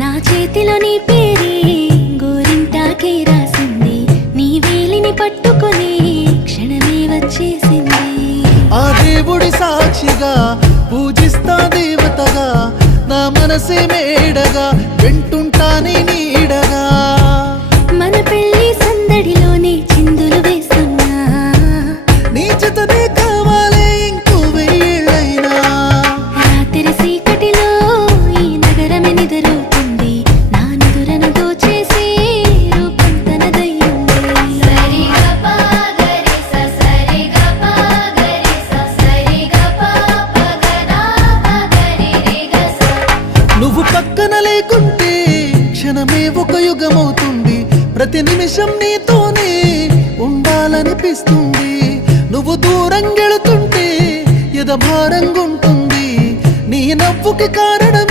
నా చేతిలో నీ పేరే గోరింటాకే రాసింది, నీ వేలిని పట్టుకొని క్షణమే వచ్చేసింది. ఆ దేవుడి సాక్షిగా పూజిస్తా దేవతగా, నా మనసే మేడగా వింటుంటానే నీడగా. మన పెళ్లి సందడిలోనే చిందులు వేస్తున్నా, నీ జతనే కావాలే ఇంకో వెయ్యేళ్ళైనా. రాత్రి చీకటిలో ఈ నగరమే నిద్రవుతుంది, నా నిదురను దోచేసి రూపం తనదయ్యింది. నువ్వు పక్కన లేకుంటే క్షణమే ఒక యుగమవుతుంది, ప్రతి నిమిషం నీతోనే ఉండాలనిపిస్తుంది. నువ్వు దూరం గెళుతుంటే ఎద భారంగుంటుంది, నీ నవ్వుకి కారణం